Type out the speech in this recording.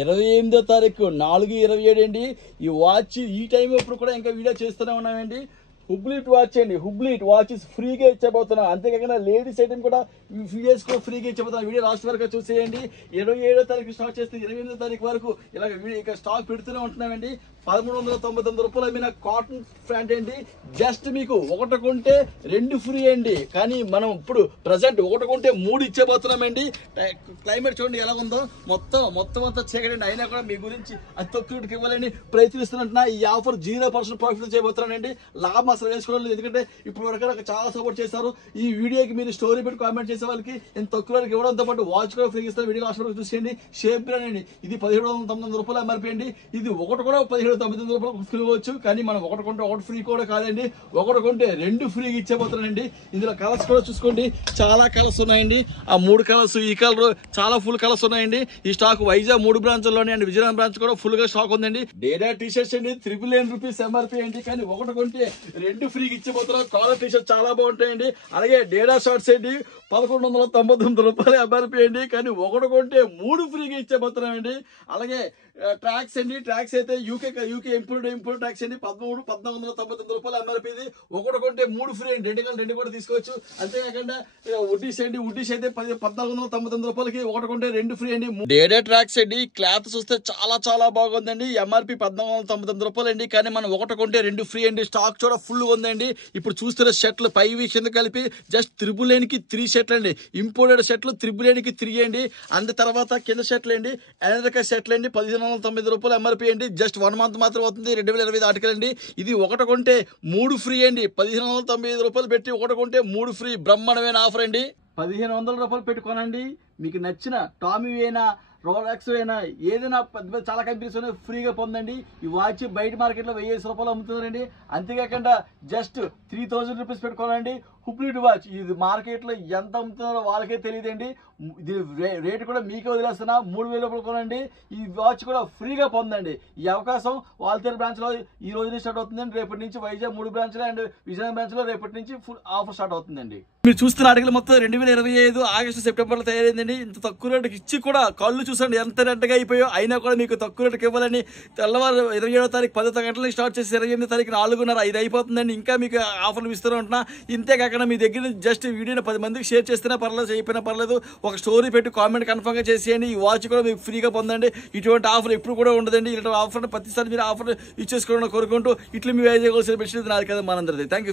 28వ తారీఖు 4/27 అండి. ఈ వాచ్ ఈ టైం అప్పుడు కూడా ఇంకా వీడియో చేస్తూనే ఉన్నామండి. హుబ్లీట్ వాచ్ అండి. హుబ్లీట్ వాచెస్ ఫ్రీగా ఇచ్చబోతున్నాం. అంతేకాకుండా లేడీస్ ఐటమ్ కూడా వీడియోస్ కూడా ఫ్రీగా ఇచ్చబోతున్నాం. వీడియో లాస్ట్ వరకు చూసేయండి. 27వ తారీఖు స్టార్ట్ చేస్తే 28వ తారీఖు వరకు ఇలాగ ఇక స్టాక్ పెడుతూనే ఉంటున్నామండి. 1399 రూపాయలు అమ్మిన కాటన్ ప్యాంట్ అండి. జస్ట్ మీకు ఒకటి కొంటే 2 ఫ్రీ అండి. కానీ మనం ఇప్పుడు ప్రజెంట్ ఒకటి కొంటే 3 ఇచ్చేపోతున్నామండి. క్లైమేట్ చూడండి ఎలా ఉందో, మొత్తం అంతా చీకటండి. అయినా కూడా మీ గురించి అతి తక్కువకి ఇవ్వాలని ప్రయత్నిస్తున్నట్టున్నా ఈ ఆఫర్ 0% ప్రాఫిట్ చేయబోతున్నానండి. లాభం అసలు వేసుకోవడం లేదు. ఎందుకంటే ఇప్పుడు వరకు చాలా సపోర్ట్ చేశారు. ఈ వీడియోకి మీరు స్టోరీ పెట్టి కామెంట్ చేసే వాళ్ళకి ఎంత తక్కువ ఇవ్వడంతో పాటు వాచ్ కూడా ఫ్రీ ఇస్తారు. వీడియో లాస్ట్ వరకు చూసేయండి. షేప్ బ్రాండ్ అండి. ఇది 1799 రూపాయలు ఎంఆర్పీ అండి. ఇది ఒకటి కూడా 1799 రూపాయలు ఫ్రీ ఇవ్వచ్చు. కానీ మనం ఒకటి కొంటే ఒకటి ఫ్రీ కూడా కాదండి. ఒకటి కొంటే 2 ఫ్రీగా ఇచ్చేపోతున్నానండి. ఇందులో కలర్స్ కూడా చూసుకోండి, చాలా కలర్స్ ఉన్నాయండి. ఆ 3 కలర్స్, ఈ కలర్ చాలా ఫుల్ కలర్స్ ఉన్నాయండి. ఈ స్టాక్ వైజాగ్ 3 బ్రాంచ్ల్లోనే అండి. విజయనగరం బ్రాంచ్ కూడా ఫుల్ గా స్టాక్ ఉందండి. డేటా టీ షర్ట్స్ అండి 999 రూపీస్ ఎంఆర్పీ అండి. కానీ ఒకటి కొంటే 2 ఫ్రీగా ఇచ్చిపోతున్నారు. కాలర్ టీ షర్ట్ చాలా బాగుంటాయండి. అలాగే డేటా షార్ట్స్ అండి 1199 రూపాయలు ఎంఆర్పీ అండి. కానీ ఒకటి కొంటే 3 ఫ్రీగా ఇచ్చేపోతున్నామండి. అలాగే ట్రాక్స్ అండి. ట్రాక్స్ అయితే యూకే ఇంపోర్ట్ ట్రాక్స్ అండి 1499 రూపాయలు ఎంఆర్పీ. ఇది ఒకటి కొంటే 3 ఫ్రీ అండి. 2 కూడా తీసుకోవచ్చు. అంతేకాకుండా ఉడ్డీస్ అండి. ఉడ్డీస్ అయితే 1499 రూపాయలకి ఒకటి కొంటే 2 ఫ్రీ అండి. డేటా ట్రాక్స్ అండి. క్లాత్ చూస్తే చాలా బాగుందండి. ఎంఆర్పీ 1499 రూపాయలు అండి. కానీ మనం ఒకటి కొంటే 2 ఫ్రీ అండి. స్టాక్ చూడ ఫుల్ ఉందండి. ఇప్పుడు చూస్తున్న షర్ట్లు పై కింద కలిపి జస్ట్ 3 షర్ట్లు అండి. ఇంపోర్టెడ్ షర్ట్లు 3 అండి. అందు తర్వాత కింద షర్ట్లు అండి అమెరికా షర్ట్లు అండి 1590 రూపాయలు ఎంఆర్పీ అండి. జస్ట్ 1 మంత్ మాత్రం అవుతుంది. 2025 ఆర్టికల్ అండి. ఇది ఒకటి కొంటే 3 ఫ్రీ అండి. 1595 రూపాయలు పెట్టి ఒకటి కొంటే 3 ఫ్రీ. బ్రహ్మాండమైన ఆఫర్ అండి. 1500 రూపాయలు పెట్టుకోనండి. మీకు నచ్చిన టామీ అయినా రోలెక్స్ అయినా ఏదైనా చాలా కంపెనీస్ ఉన్నాయి, ఫ్రీగా పొందండి. ఈ వాచ్ బయట మార్కెట్లో 1000 రూపాయలు అమ్ముతున్నారండి. అంతేకాకుండా జస్ట్ 3000 రూపీస్ పెట్టుకోనండి. హుబ్లీట్ వాచ్ ఇది మార్కెట్లో ఎంత అమ్ముతున్నారో వాళ్ళకే తెలియదండి. ఇది రేటు కూడా మీకే వదిలేస్తున్నా. 3000 రూపాయలు కొనండి. ఈ వాచ్ కూడా ఫ్రీగా పొందండి. ఈ అవకాశం వాల్తేరు బ్రాంచ్లో ఈ రోజు స్టార్ట్ అవుతుందండి. రేపటి నుంచి వైజాగ్ 3 బ్రాంచ్లో అండ్ విజయనగరం బ్రాంచ్లో రేపటి నుంచి ఫుల్ ఆఫర్ స్టార్ట్ అవుతుందండి. మీరు చూస్తున్న ఆర్టికల్ మొత్తం 2025 ఆగస్టు సెప్టెంబర్లో తయారైందండి. ఇంత తక్కువ రేటుకి ఇచ్చి కూడా కళ్ళు చూసండి ఎంత రెంటగా అయిపోయో. అయినా కూడా మీకు తక్కువ రేటుకి ఇవ్వాలని తెల్లవారు 27వ తారీఖు 10 గంటలకు స్టార్ట్ చేసి 28వ తారీఖు 4:30 అయిపోతుందండి. ఇంకా మీకు ఆఫర్లు ఇస్తూనే ఉంటున్నా. ఇంతేకాక మీ దగ్గర జస్ట్ వీడియోని 10 మందికి షేర్ చేస్తేనే పర్లేదు, చేయకపోయినా పర్లేదు. ఒక స్టోరీ పెట్టి కామెంట్ కన్ఫర్మ్ గా చేసేయండి. ఈ వాచ్ కూడా మీకు ఫ్రీగా పొందండి. ఇటువంటి ఆఫర్ ఎప్పుడు కూడా ఉండదండి. ఇటువంటి ఆఫర్ ప్రతిసారి మీరు ఆఫర్ ఇచ్చేసుకోవడం కోరుకుంటూ ఇట్లా మీ వైజాగ్ బెడ్షీట్ నాది కదా మనందరిది. Thank you.